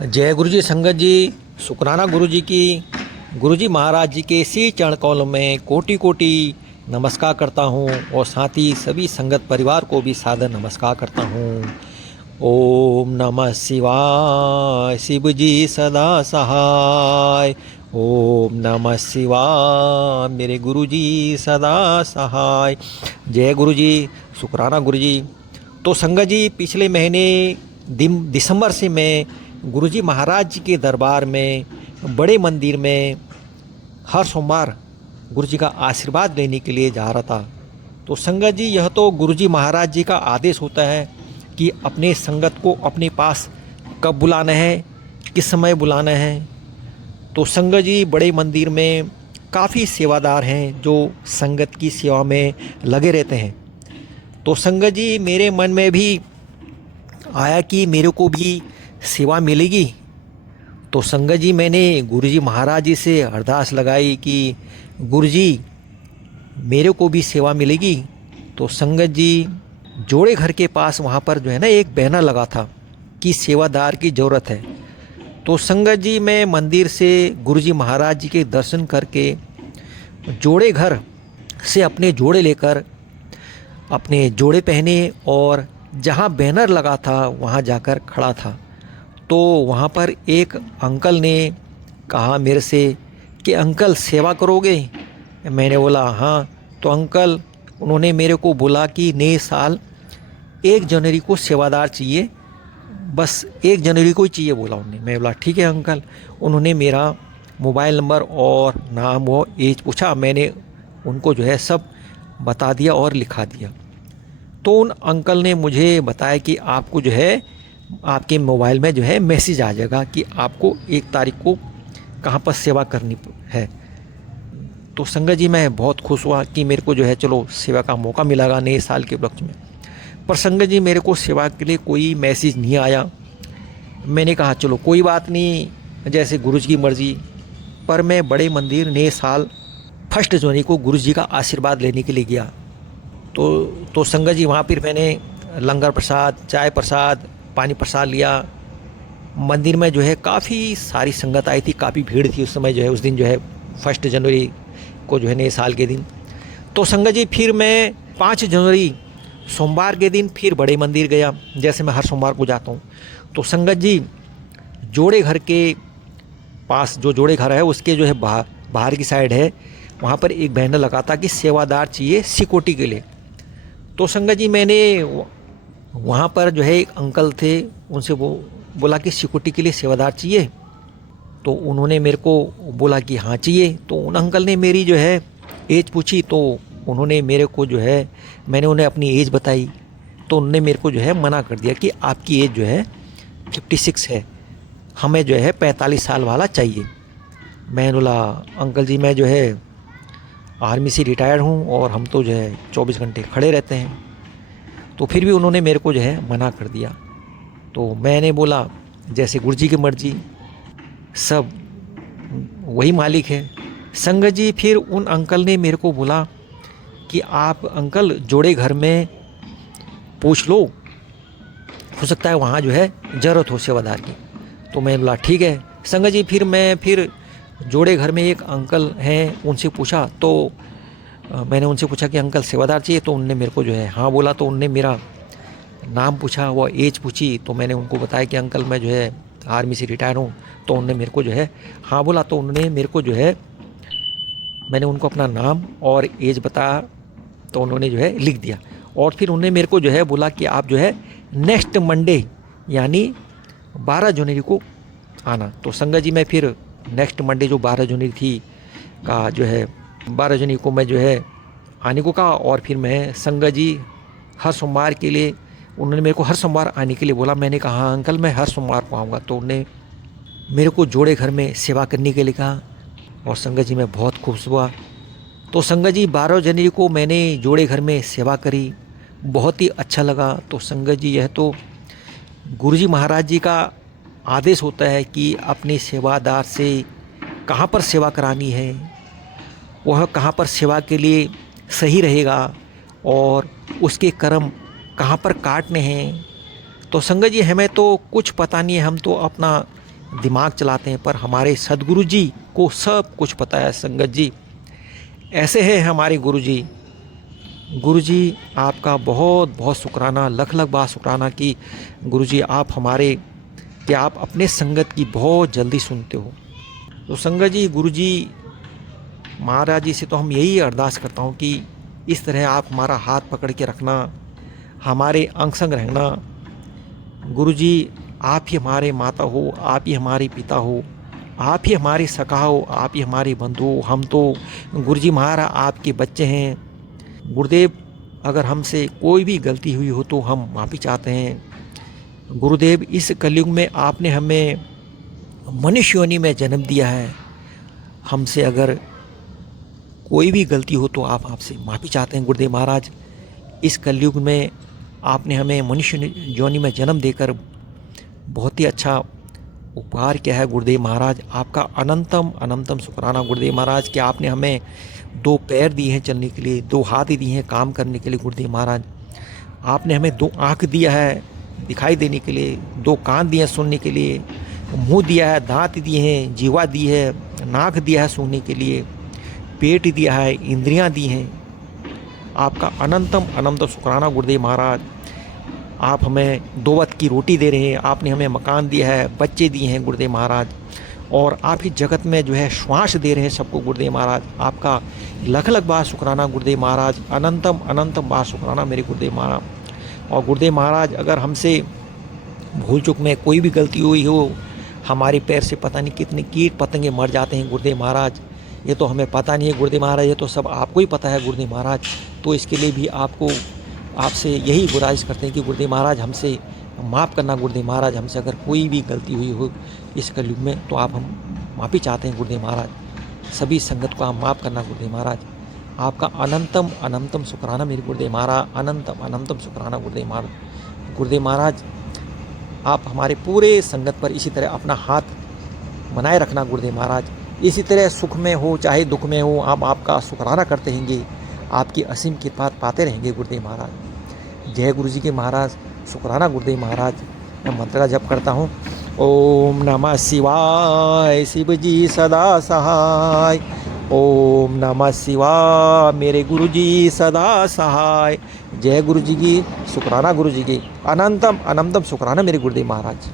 जय गुरु जी। संगत जी, शुक्राना गुरु जी की। गुरु जी महाराज जी के सी चरण कमल में कोटि कोटि नमस्कार करता हूँ और साथ ही सभी संगत परिवार को भी सादर नमस्कार करता हूँ। ओम नमः शिवाय, शिव जी सदा सहाय। ओम नमः शिवाय, मेरे गुरु जी सदा सहाय। जय गुरु जी, शुक्राना गुरु जी। तो संगत जी, पिछले महीने दिसंबर से मैं गुरुजी महाराज जी के दरबार में बड़े मंदिर में हर सोमवार गुरुजी का आशीर्वाद लेने के लिए जा रहा था। तो संगत जी, यह तो गुरुजी महाराज जी का आदेश होता है कि अपने संगत को अपने पास कब बुलाना है, किस समय बुलाना है। तो संगत जी, बड़े मंदिर में काफ़ी सेवादार हैं जो संगत की सेवा में लगे रहते हैं। तो संगत जी, मेरे मन में भी आया कि मेरे को भी सेवा मिलेगी। तो संगत जी, मैंने गुरुजी महाराज जी से अरदास लगाई कि गुरुजी मेरे को भी सेवा मिलेगी। तो संगत जी, जोड़े घर के पास वहाँ पर जो है ना एक बैनर लगा था कि सेवादार की ज़रूरत है। तो संगत जी, मैं मंदिर से गुरुजी महाराज जी के दर्शन करके जोड़े घर से अपने जोड़े लेकर अपने जोड़े पहने और जहाँ बैनर लगा था वहाँ जाकर खड़ा था। तो वहाँ पर एक अंकल ने कहा मेरे से कि अंकल सेवा करोगे। मैंने बोला हाँ। तो अंकल उन्होंने मेरे को बोला कि नए साल 1 जनवरी को सेवादार चाहिए, बस 1 जनवरी को ही चाहिए बोला उन्होंने। मैं बोला ठीक है अंकल। उन्होंने मेरा मोबाइल नंबर और नाम और एज पूछा। मैंने उनको जो है सब बता दिया और लिखा दिया। तो उन अंकल ने मुझे बताया कि आपको जो है आपके मोबाइल में जो है मैसेज आ जाएगा कि आपको 1 तारीख को कहाँ पर सेवा करनी है। तो संगत जी, मैं बहुत खुश हुआ कि मेरे को जो है चलो सेवा का मौका मिलेगा नए साल के उपलक्ष्य में। पर संगत जी, मेरे को सेवा के लिए कोई मैसेज नहीं आया। मैंने कहा चलो कोई बात नहीं, जैसे गुरुजी की मर्ज़ी। पर मैं बड़े मंदिर नए साल 1 जनवरी को गुरुजी का आशीर्वाद लेने के लिए गया। तो संगत जी, वहाँ पर मैंने लंगर प्रसाद, चाय प्रसाद, पानी प्रसाद लिया। मंदिर में जो है काफ़ी सारी संगत आई थी, काफ़ी भीड़ थी उस समय जो है, उस दिन जो है 1 जनवरी को जो है नए साल के दिन। तो संगत जी, फिर मैं 5 जनवरी सोमवार के दिन फिर बड़े मंदिर गया, जैसे मैं हर सोमवार को जाता हूँ। तो संगत जी, जोड़े घर के पास जो जोड़े घर है उसके जो है बाहर की साइड है, वहाँ पर एक बैनर लगा था कि सेवादार चाहिए सिक्योरिटी के लिए। तो संगत जी, मैंने वहाँ पर जो है एक अंकल थे, उनसे वो बोला कि सिक्योरिटी के लिए सेवादार चाहिए। तो उन्होंने मेरे को बोला कि हाँ चाहिए। तो उन अंकल ने मेरी जो है एज पूछी। तो उन्होंने मेरे को जो है, मैंने उन्हें अपनी एज बताई। तो उन्होंने मेरे को जो है मना कर दिया कि आपकी एज जो है 56 है, हमें जो है 45 साल वाला चाहिए। मैंने बोला अंकल जी, मैं जो है आर्मी से रिटायर्ड हूँ और हम तो जो है 24 घंटे खड़े रहते हैं। तो फिर भी उन्होंने मेरे को जो है मना कर दिया। तो मैंने बोला जैसे गुरुजी की मर्जी, सब वही मालिक है। संगत जी, फिर उन अंकल ने मेरे को बोला कि आप अंकल जोड़े घर में पूछ लो, हो सकता है वहाँ जो है ज़रूरत हो सेवादार की। तो मैं बोला ठीक है। संगत जी, फिर जोड़े घर में एक अंकल हैं, उनसे पूछा। तो मैंने उनसे पूछा कि अंकल सेवादार चाहिए। तो उनने मेरे को जो है हाँ बोला। तो उनने मेरा नाम पूछा, वो एज पूछी। तो मैंने उनको बताया कि अंकल मैं जो है आर्मी से रिटायर हूँ। तो उनने मेरे को जो है हाँ बोला। तो उन्होंने मेरे को जो है, मैंने उनको अपना नाम और एज बताया। तो उन्होंने जो है लिख दिया। और फिर उन्होंने मेरे को जो है बोला कि आप जो है नेक्स्ट मंडे यानी 12 जनवरी को आना। तो संगत जी, मैं फिर नेक्स्ट मंडे जो 12 जनवरी थी का जो है 12 जनवरी को मैं जो है आने को कहा। और फिर मैं संगत जी हर सोमवार के लिए, उन्होंने मेरे को हर सोमवार आने के लिए बोला। मैंने कहा हाँ अंकल, मैं हर सोमवार को आऊँगा। तो उन्होंने मेरे को जोड़े घर में सेवा करने के लिए कहा। और संगत जी, मैं बहुत खुश हुआ। तो संगत जी, 12 जनवरी को मैंने जोड़े घर में सेवा करी, बहुत ही अच्छा लगा। तो संगत जी, यह तो गुरुजी महाराज जी का आदेश होता है कि अपने सेवादार से कहाँ पर सेवा करानी है, वह कहाँ पर सेवा के लिए सही रहेगा और उसके कर्म कहाँ पर काटने हैं। तो संगत जी, हमें तो कुछ पता नहीं है, हम तो अपना दिमाग चलाते हैं, पर हमारे सदगुरु जी को सब कुछ पता है संगत जी। ऐसे है हमारे गुरु जी। गुरु जी आपका बहुत बहुत शुक्राना, लख लख बार शुक्राना कि गुरु जी आप हमारे, कि आप अपने संगत की बहुत जल्दी सुनते हो। तो संगत जी, गुरु जी महाराज जी से तो हम यही अरदास करता हूँ कि इस तरह आप हमारा हाथ पकड़ के रखना, हमारे अंग संग रहना। गुरु जी आप ही हमारे माता हो, आप ही हमारे पिता हो, आप ही हमारे सखा हो, आप ही हमारे बंधु हो। हम तो गुरु जी महाराज आपके बच्चे हैं। गुरुदेव अगर हमसे कोई भी गलती हुई हो तो हम माफ़ी चाहते हैं। गुरुदेव इस कलयुग में आपने हमें मनुष्य योनि में जन्म दिया है। हमसे अगर कोई भी गलती हो तो आप आपसे माफ़ी चाहते हैं गुरुदेव महाराज। इस कलयुग में आपने हमें मनुष्य योनि में जन्म देकर बहुत ही अच्छा उपकार किया है गुरुदेव महाराज। आपका अनंतम अनंतम शुक्राना गुरुदेव महाराज कि आपने हमें 2 पैर दिए हैं चलने के लिए, 2 हाथ दिए हैं काम करने के लिए गुरुदेव महाराज। आपने हमें 2 आँख दिया है दिखाई देने के लिए, 2 कान दिए हैं सुनने के लिए, मुंह दिया है, दांत दिए हैं, जीवा दी है, नाक दिया है सूंघने के लिए, पेट दिया है, इंद्रियां दी हैं। आपका अनंतम अनंतम शुक्राना गुरुदेव महाराज। आप हमें 2 वक्त की रोटी दे रहे हैं, आपने हमें मकान दिया है, बच्चे दिए हैं गुरुदेव महाराज, और आप ही जगत में जो है श्वास दे रहे हैं सबको गुरुदेव महाराज। आपका लख लख बार शुक्राना गुरुदेव महाराज, अनंतम अनंतम बार शुक्राना मेरे गुरुदेव महाराज। और गुरुदेव महाराज अगर हमसे भूल चूक में कोई भी गलती हुई हो, हमारे पैर से पता नहीं कितने कीट पतंगे मर जाते हैं गुरुदेव महाराज, ये तो हमें पता नहीं है गुरुदेव महाराज, ये तो सब आपको ही पता है गुरुदेव महाराज। तो इसके लिए भी आपसे यही गुजारिश करते हैं कि गुरुदेव महाराज हमसे माफ़ करना गुरुदेव महाराज। हमसे अगर कोई भी गलती हुई हो इस कलयुग में तो हम माफ़ी चाहते हैं गुरुदेव महाराज। सभी संगत को आप माफ़ करना गुरुदेव महाराज। आपका अनंतम अनंतम शुक्राना मेरे गुरुदेव महाराज, अनंतम अनंतम शुक्राना गुरुदेव महाराज। गुरुदेव महाराज आप हमारे पूरे संगत पर इसी तरह अपना हाथ बनाए रखना गुरुदेव महाराज। इसी तरह सुख में हो चाहे दुख में हो, हम आपका शुक्राना करते रहेंगे, आपकी असीम कृपा पाते रहेंगे गुरुदेव महाराज। जय गुरु जी के महाराज, शुक्राना गुरुदेव महाराज। मैं मंत्र का जप करता हूँ। ओम नमः शिवाय, शिव जी सदा सहाय। ओम नमः शिवाय, मेरे गुरु जी सदा सहाय। जय गुरु जी की, शुक्राना गुरु जी की, अनंतम अनंतम शुक्राना मेरे गुरुदेव महाराज।